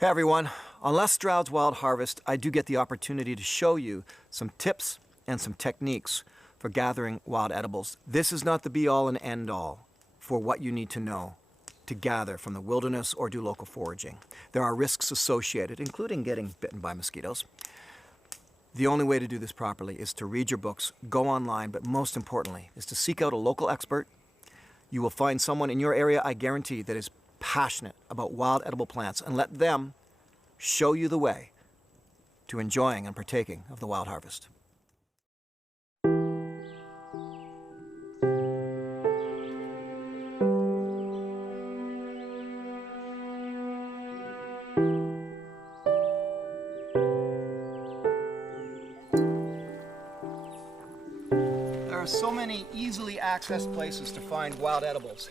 Hey everyone, on Les Stroud's Wild Harvest, I do get the opportunity to show you some tips and some techniques for gathering wild edibles. This is not the be-all and end-all for what you need to know to gather from the wilderness or do local foraging. There are risks associated, including getting bitten by mosquitoes. The only way to do this properly is to read your books, go online, but most importantly is to seek out a local expert. You will find someone in your area, I guarantee, that is passionate about wild edible plants, and let them show you the way to enjoying and partaking of the wild harvest. There are so many easily accessed places to find wild edibles.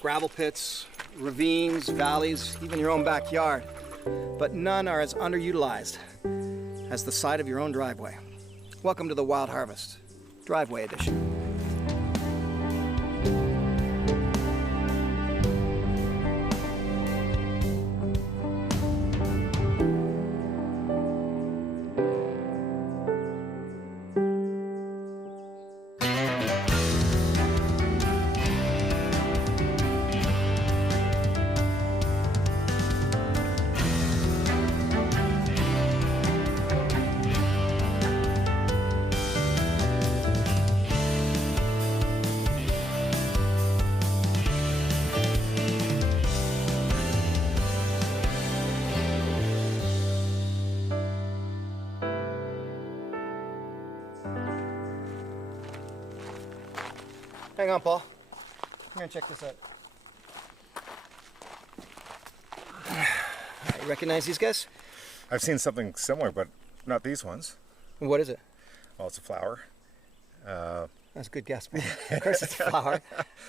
Gravel pits, ravines, valleys, even your own backyard. But none are as underutilized as the side of your own driveway. Welcome to the Wild Harvest, Driveway Edition. Hang on, Paul. I'm gonna check this out. You recognize these guys? I've seen something similar, but not these ones. What is it? Well, it's a flower. That's a good guess, Paul. Of course it's a flower.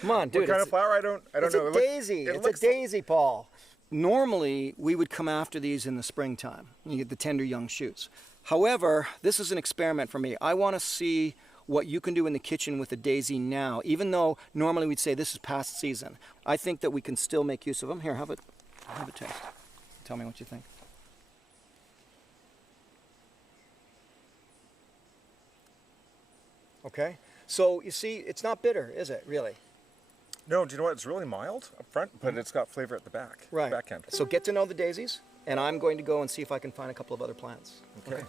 Come on, dude. What kind of flower? I don't know. It's a daisy. It's a daisy, Paul. Normally, we would come after these in the springtime. You get the tender young shoots. However, this is an experiment for me. I want to see what you can do in the kitchen with a daisy now, even though normally we'd say this is past season. I think that we can still make use of them. Here, have a taste. Tell me what you think. Okay, so you see, it's not bitter, is it, really? No, do you know what? It's really mild up front, but it's got flavor at the back. Right. Back end. So get to know the daisies, and I'm going to go and see if I can find a couple of other plants. Okay.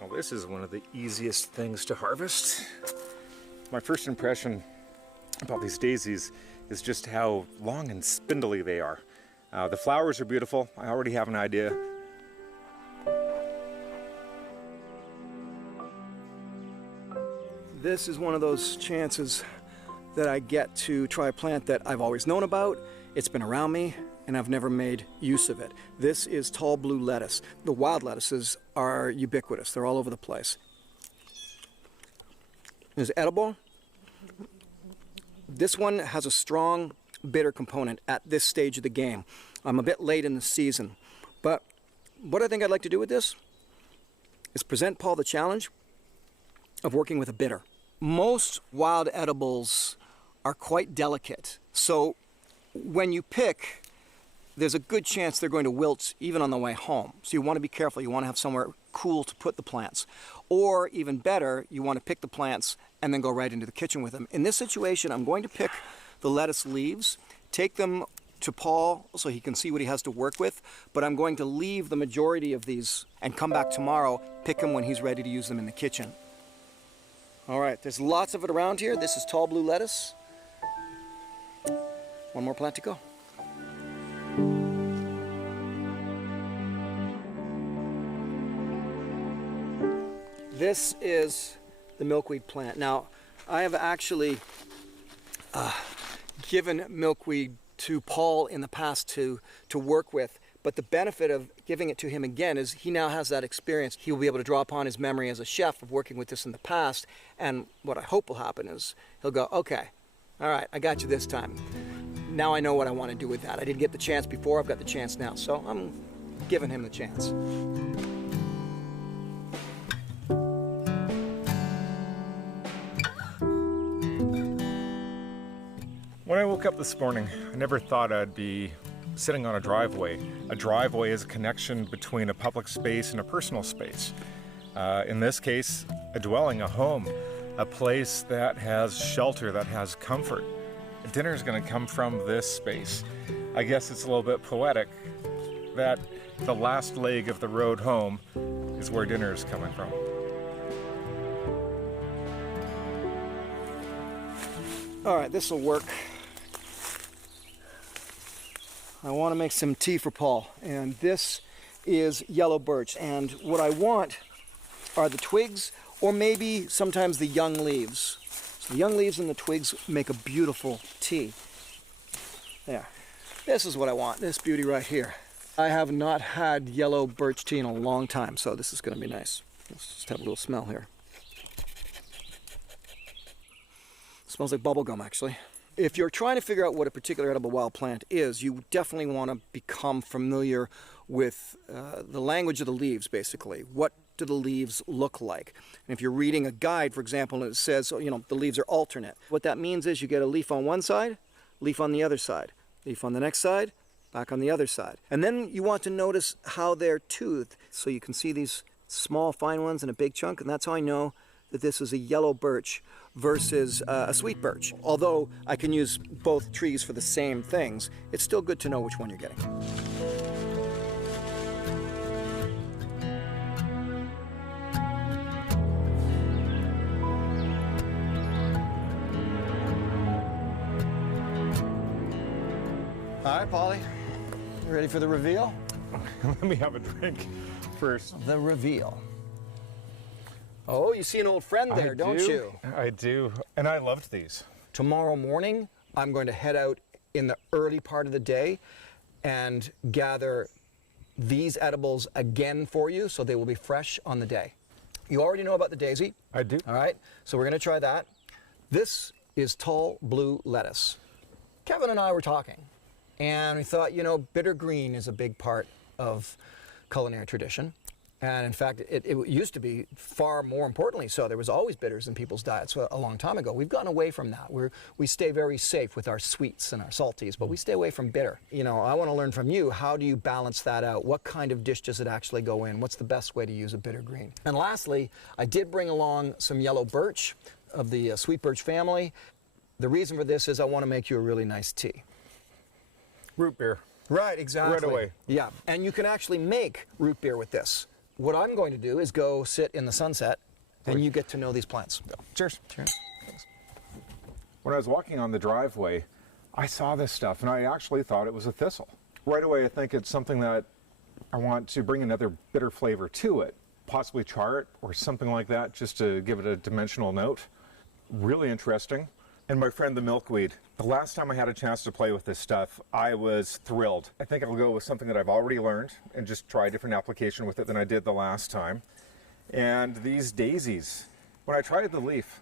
Well, this is one of the easiest things to harvest. My first impression about these daisies is just how long and spindly they are. The flowers are beautiful. I already have an idea. This is one of those chances that I get to try a plant that I've always known about. It's been around me, and I've never made use of it. This is tall blue lettuce. The wild lettuces are ubiquitous. They're all over the place. It's edible. This one has a strong bitter component at this stage of the game. I'm a bit late in the season, but what I think I'd like to do with this is present Paul the challenge of working with a bitter. Most wild edibles are quite delicate, so when you pick, there's a good chance they're going to wilt even on the way home. So you want to be careful. You want to have somewhere cool to put the plants. Or even better, you want to pick the plants and then go right into the kitchen with them. In this situation, I'm going to pick the lettuce leaves, take them to Paul so he can see what he has to work with, but I'm going to leave the majority of these and come back tomorrow, pick them when he's ready to use them in the kitchen. All right, there's lots of it around here. This is tall blue lettuce. One more plant to go. This is the milkweed plant. Now, I have actually given milkweed to Paul in the past to work with, but the benefit of giving it to him again is he now has that experience. He will be able to draw upon his memory as a chef of working with this in the past, and what I hope will happen is he'll go, okay, all right, I got you this time. Now I know what I want to do with that. I didn't get the chance before, I've got the chance now, so I'm giving him the chance. When When I woke up this morning, I never thought I'd be sitting on a driveway. A driveway is a connection between a public space and a personal space. In this case, a dwelling, a home, a place that has shelter, that has comfort. Dinner is going to come from this space. I guess it's a little bit poetic that the last leg of the road home is where dinner is coming from. All right, this will work. I want to make some tea for Paul, and this is yellow birch, and what I want are the twigs, or maybe sometimes the young leaves. So the young leaves and the twigs make a beautiful tea. There. This is what I want, this beauty right here. I have not had yellow birch tea in a long time, so this is going to be nice. Let's just have a little smell here. Smells like bubble gum, actually. If you're trying to figure out what a particular edible wild plant is, you definitely want to become familiar with the language of the leaves, basically. What do the leaves look like? And if you're reading a guide, for example, and it says, you know, the leaves are alternate. What that means is you get a leaf on one side, leaf on the other side, leaf on the next side, back on the other side. And then you want to notice how they're toothed. So you can see these small, fine ones and a big chunk, and that's how I know that this is a yellow birch versus a sweet birch. Although I can use both trees for the same things, it's still good to know which one you're getting. All right, Polly, you ready for the reveal? Let me have a drink first. The reveal. Oh, you see an old friend there, don't you? I do, and I loved these. Tomorrow morning, I'm going to head out in the early part of the day and gather these edibles again for you, so they will be fresh on the day. You already know about the daisy. I do. All right, so we're going to try that. This is tall blue lettuce. Kevin and I were talking, and we thought, you know, bitter green is a big part of culinary tradition. And in fact, it used to be far more importantly so. There was always bitters in people's diets a long time ago. We've gotten away from that. We stay very safe with our sweets and our salties, but we stay away from bitter. You know, I want to learn from you, how do you balance that out? What kind of dish does it actually go in? What's the best way to use a bitter green? And lastly, I did bring along some yellow birch of the sweet birch family. The reason for this is I want to make you a really nice tea. Root beer. Right, exactly. Right away. Yeah, and you can actually make root beer with this. What I'm going to do is go sit in the sunset, and you get to know these plants. Cheers. Cheers. Thanks. When I was walking on the driveway, I saw this stuff, and I actually thought it was a thistle. Right away, I think it's something that I want to bring another bitter flavor to it, possibly char it or something like that, just to give it a dimensional note. Really interesting. And my friend the milkweed. The last time I had a chance to play with this stuff, I was thrilled. I think I'll go with something that I've already learned and just try a different application with it than I did the last time. And these daisies, when I tried the leaf,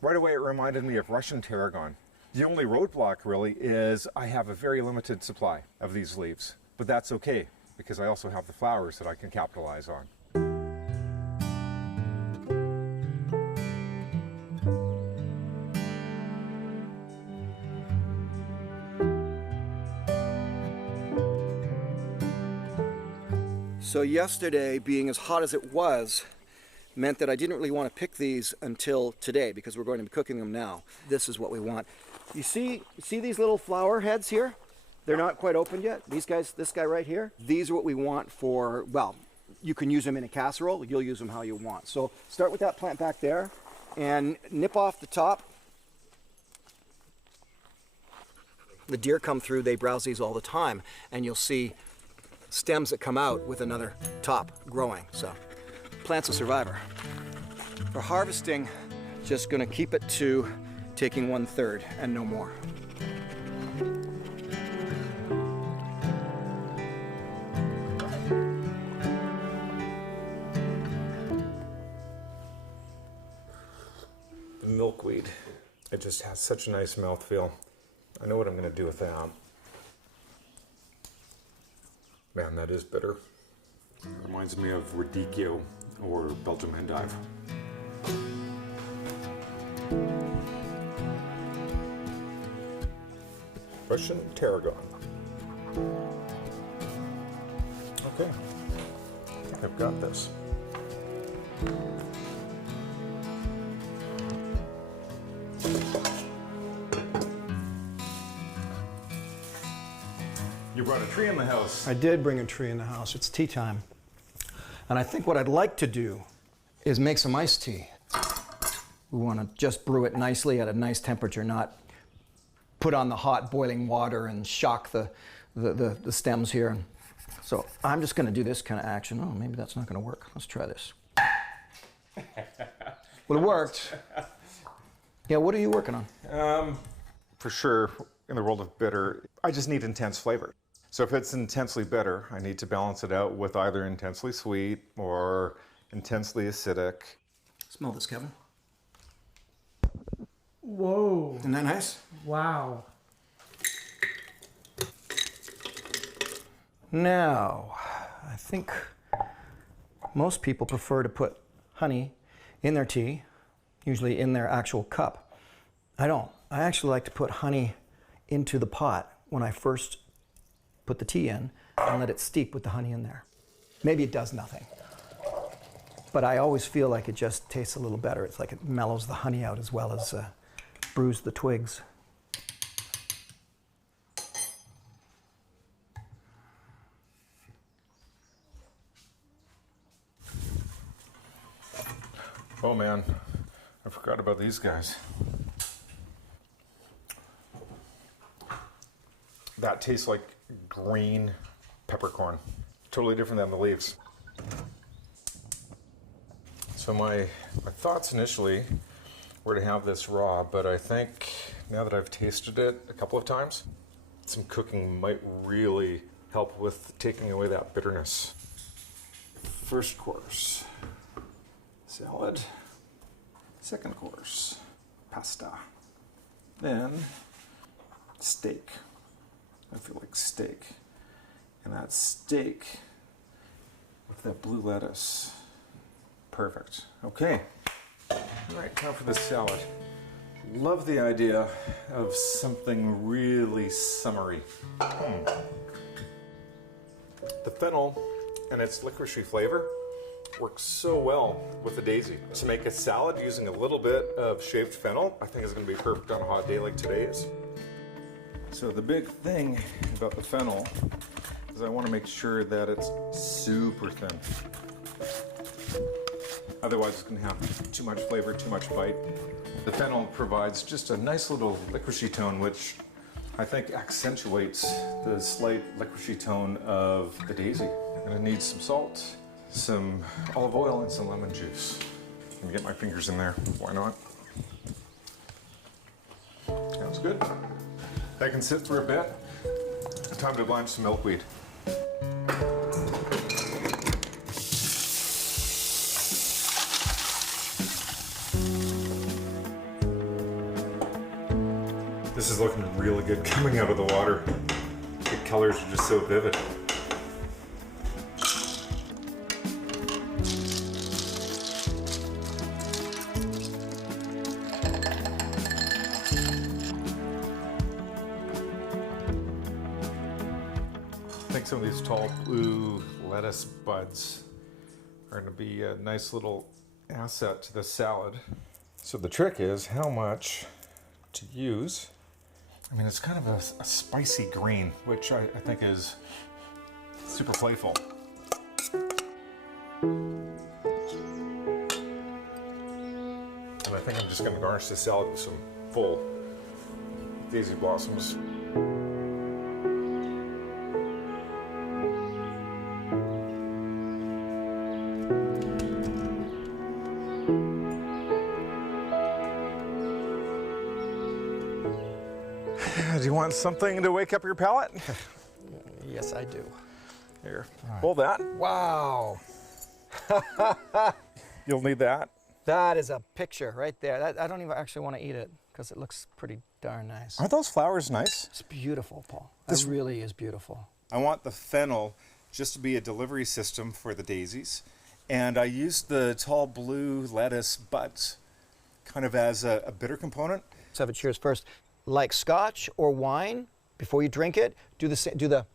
right away it reminded me of Russian tarragon. The only roadblock really is I have a very limited supply of these leaves, but that's okay because I also have the flowers that I can capitalize on. So yesterday, being as hot as it was, meant that I didn't really want to pick these until today because we're going to be cooking them now. This is what we want. You see these little flower heads here? They're not quite opened yet. These guys, this guy right here, these are what we want for, well, you can use them in a casserole. You'll use them how you want. So start with that plant back there and nip off the top. The deer come through, they browse these all the time, and you'll see stems that come out with another top growing. So plant's a survivor. For harvesting, just gonna keep it to taking 1/3 and no more. The milkweed, it just has such a nice mouthfeel. I know what I'm gonna do with that. Man, that is bitter. Reminds me of radicchio or Belgium endive. Russian tarragon. Okay, I think I've got this. You brought a tree in the house. I did bring a tree in the house. It's tea time. And I think what I'd like to do is make some iced tea. We want to just brew it nicely at a nice temperature, not put on the hot boiling water and shock the stems here. So I'm just going to do this kind of action. Oh, maybe that's not going to work. Let's try this. Well, it worked. Yeah, what are you working on? For sure, in the world of bitter, I just need intense flavor. So if it's intensely bitter, I need to balance it out with either intensely sweet or intensely acidic. Smell this, Kevin. Whoa. Isn't that nice? Wow. Now, I think most people prefer to put honey in their tea, usually in their actual cup. I don't. I actually like to put honey into the pot when I first put the tea in and let it steep with the honey in there. Maybe it does nothing, but I always feel like it just tastes a little better. It's like it mellows the honey out as well as brews the twigs. Oh man, I forgot about these guys. That tastes like green peppercorn. Totally different than the leaves. So my thoughts initially were to have this raw, but I think now that I've tasted it a couple of times, some cooking might really help with taking away that bitterness. First course, salad. Second course, pasta. Then steak. I feel like steak. And that steak with that blue lettuce. Perfect. Okay. All right, time for the salad. Love the idea of something really summery. The fennel and its licoricey flavor works so well with the daisy. To make a salad using a little bit of shaved fennel, I think is going to be perfect on a hot day like today's. So the big thing about the fennel is I want to make sure that it's super thin. Otherwise it's going to have too much flavor, too much bite. The fennel provides just a nice little licoricey tone, which I think accentuates the slight licoricey tone of the daisy. I'm going to need some salt, some olive oil, and some lemon juice. Let me get my fingers in there. Why not? Sounds good. That can sit for a bit. Time to blanch some milkweed. This is looking really good coming out of the water. The colors are just so vivid. I think some of these tall blue lettuce buds are going to be a nice little asset to the salad. So the trick is how much to use. I mean, it's kind of a spicy green, which I think is super playful. And I think I'm just going to garnish the salad with some full daisy blossoms. Do you want something to wake up your palate? Yes, I do. Here, hold that. Wow. You'll need that. That is a picture right there. I don't even actually want to eat it because it looks pretty darn nice. Aren't those flowers nice? It's beautiful, Paul. This It really is beautiful. I want the fennel just to be a delivery system for the daisies. And I used the tall blue lettuce buds kind of as a bitter component. Let's have a cheers first. Like scotch or wine, before you drink it, do the,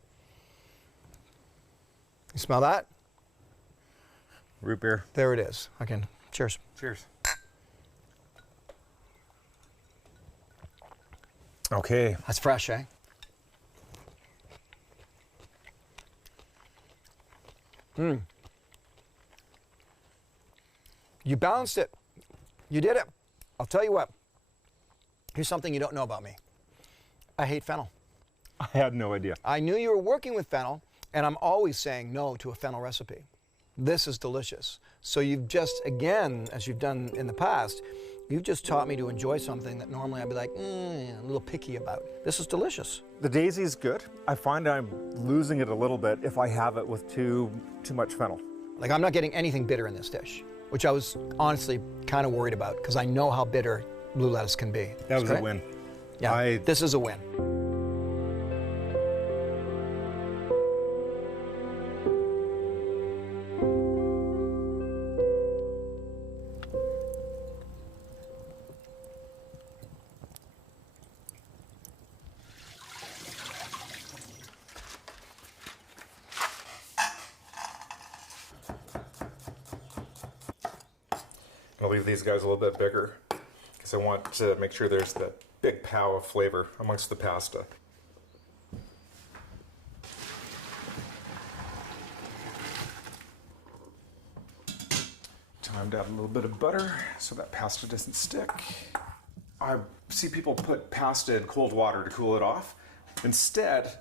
you smell that? Root beer. There it is. Again, cheers. Cheers. Okay. That's fresh, eh? You balanced it. You did it. I'll tell you what. Here's something you don't know about me. I hate fennel. I had no idea. I knew you were working with fennel, and I'm always saying no to a fennel recipe. This is delicious. So you've just, again, as you've done in the past, you've just taught me to enjoy something that normally I'd be like, a little picky about. This is delicious. The daisy's good. I find I'm losing it a little bit if I have it with too much fennel. Like, I'm not getting anything bitter in this dish, which I was honestly kind of worried about because I know how bitter blue lettuce can be. That was a win. Yeah, this is a win. I'll leave these guys a little bit bigger because I want to make sure there's that big pow of flavor amongst the pasta. Time to add a little bit of butter so that pasta doesn't stick. I see people put pasta in cold water to cool it off. Instead,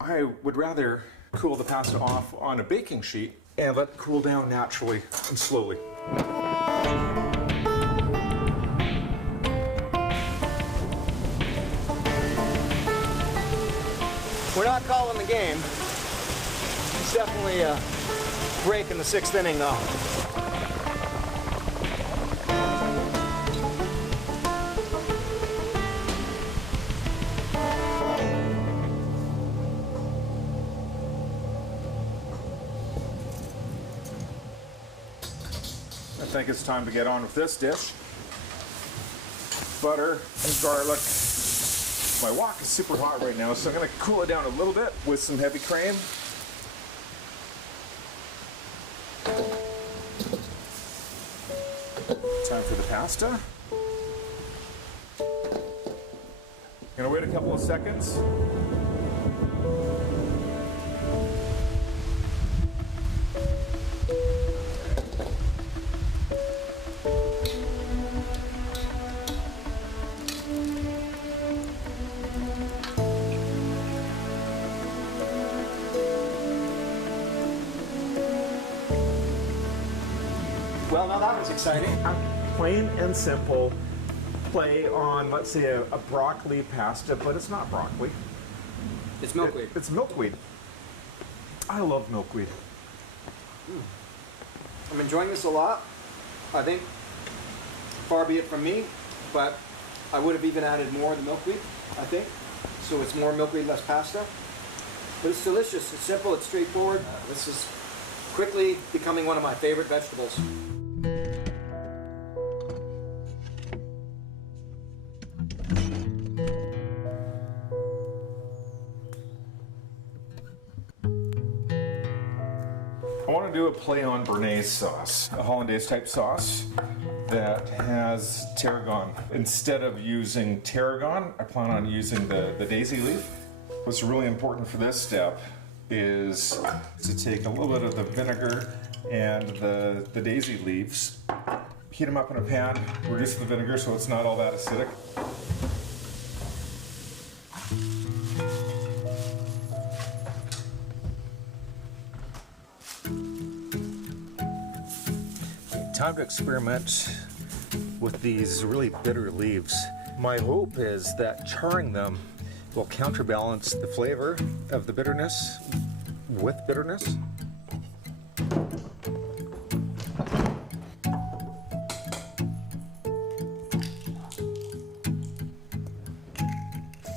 I would rather cool the pasta off on a baking sheet and let it cool down naturally and slowly. We're not calling the game. It's definitely a break in the 6th inning, though. I think it's time to get on with this dish. Butter and garlic. My wok is super hot right now, so I'm going to cool it down a little bit with some heavy cream. Time for the pasta. Gonna wait a couple of seconds. Well, now that was exciting. Plain and simple play on, let's say, a broccoli pasta, but it's not broccoli. It's milkweed. It's milkweed. I love milkweed. I'm enjoying this a lot. I think, far be it from me, but I would have even added more of the milkweed, I think. So it's more milkweed, less pasta. But it's delicious. It's simple. It's straightforward. This is quickly becoming one of my favorite vegetables. I want to do a play on béarnaise sauce, a hollandaise type sauce that has tarragon. Instead of using tarragon, I plan on using the daisy leaf. What's really important for this step is to take a little bit of the vinegar and the daisy leaves, heat them up in a pan, reduce the vinegar so it's not all that acidic. Time to experiment with these really bitter leaves. My hope is that charring them will counterbalance the flavor of the bitterness with bitterness.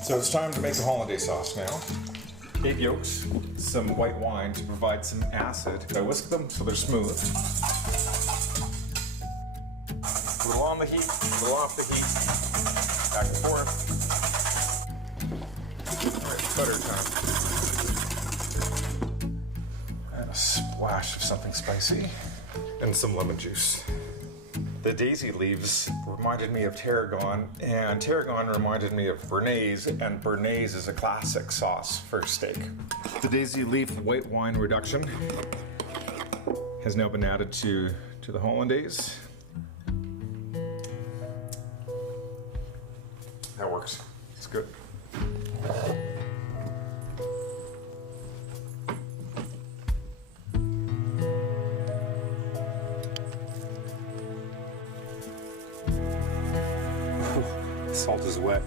So it's time to make the hollandaise sauce now. 8 yolks, some white wine to provide some acid. I whisk them so they're smooth. A little on the heat, a little off the heat, back and forth. All right. butter time. And a splash of something spicy. And some lemon juice. The daisy leaves reminded me of tarragon, and tarragon reminded me of béarnaise, and béarnaise is a classic sauce for steak. The daisy leaf white wine reduction has now been added to the hollandaise. That works. It's good. Salt is wet.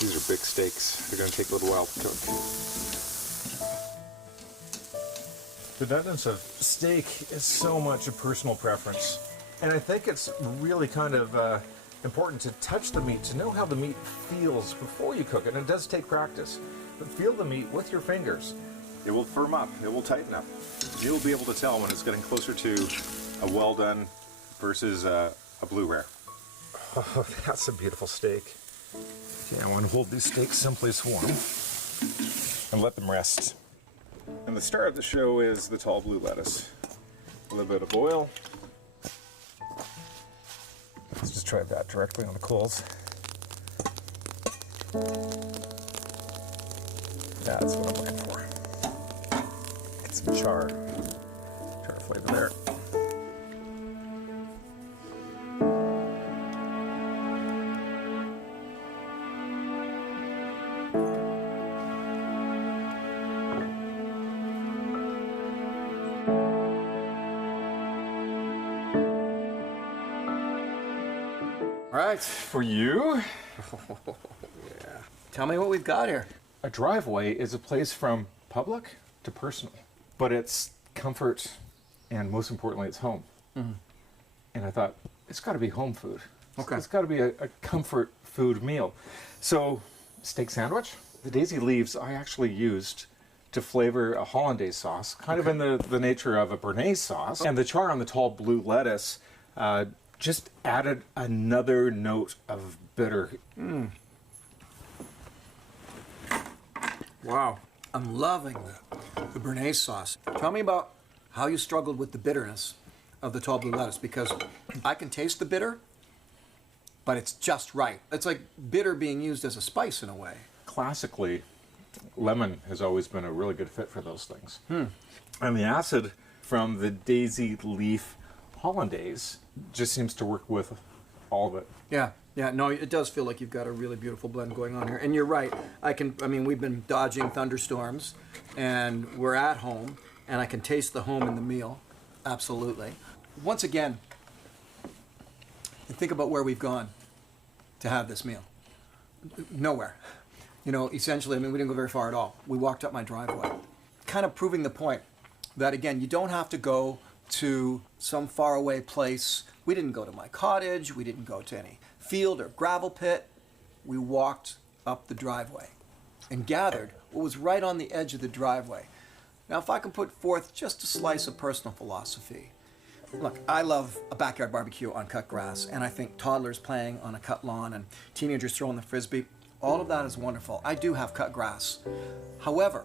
These are big steaks. They're going to take a little while to cook. The doneness of steak is so much a personal preference. And I think it's really kind of important to touch the meat, to know how the meat feels before you cook it. And it does take practice. But feel the meat with your fingers. It will firm up. It will tighten up. You'll be able to tell when it's getting closer to a well done versus a blue rare. Oh, that's a beautiful steak. Okay, I want to hold these steaks someplace warm and let them rest. And the star of the show is the tall blue lettuce. A little bit of oil. Let's just try that directly on the coals. That's what I'm looking for. Get some char flavor there. All right, for you. Yeah. Tell me what we've got here. A driveway is a place from public to personal, but it's comfort and most importantly, it's home. Mm-hmm. And I thought, it's got to be home food. Okay. It's got to be a comfort food meal. So, steak sandwich. The daisy leaves I actually used to flavor a hollandaise sauce, kind of in the nature of a béarnaise sauce. And the char on the tall blue lettuce just added another note of bitter. Mm. Wow, I'm loving the béarnaise sauce. Tell me about how you struggled with the bitterness of the tall blue lettuce, because I can taste the bitter, but it's just right. It's like bitter being used as a spice in a way. Classically, lemon has always been a really good fit for those things. And the acid from the daisy leaf hollandaise just seems to work with all of it. Yeah, no, it does feel like you've got a really beautiful blend going on here. And you're right, I mean, we've been dodging thunderstorms, and we're at home, and I can taste the home in the meal, absolutely. Once again, think about where we've gone to have this meal. Nowhere. You know, essentially, I mean, we didn't go very far at all. We walked up my driveway, kind of proving the point that, again, you don't have to go to some faraway place. We didn't go to my cottage. We didn't go to any field or gravel pit. We walked up the driveway and gathered what was right on the edge of the driveway. Now, if I can put forth just a slice of personal philosophy. Look, I love a backyard barbecue on cut grass, and I think toddlers playing on a cut lawn and teenagers throwing the frisbee, all of that is wonderful. I do have cut grass. However,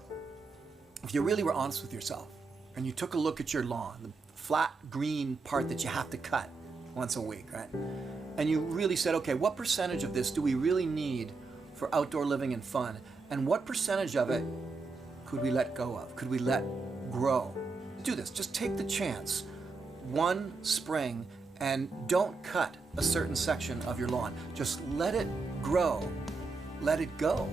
if you really were honest with yourself and you took a look at your lawn, the flat green part that you have to cut once a week, right? And you really said, okay, what percentage of this do we really need for outdoor living and fun? And what percentage of it could we let go of? Could we let grow? Do this, just take the chance one spring and don't cut a certain section of your lawn. Just let it grow, let it go.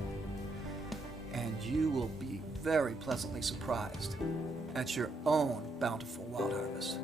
And you will be very pleasantly surprised at your own bountiful wild harvest.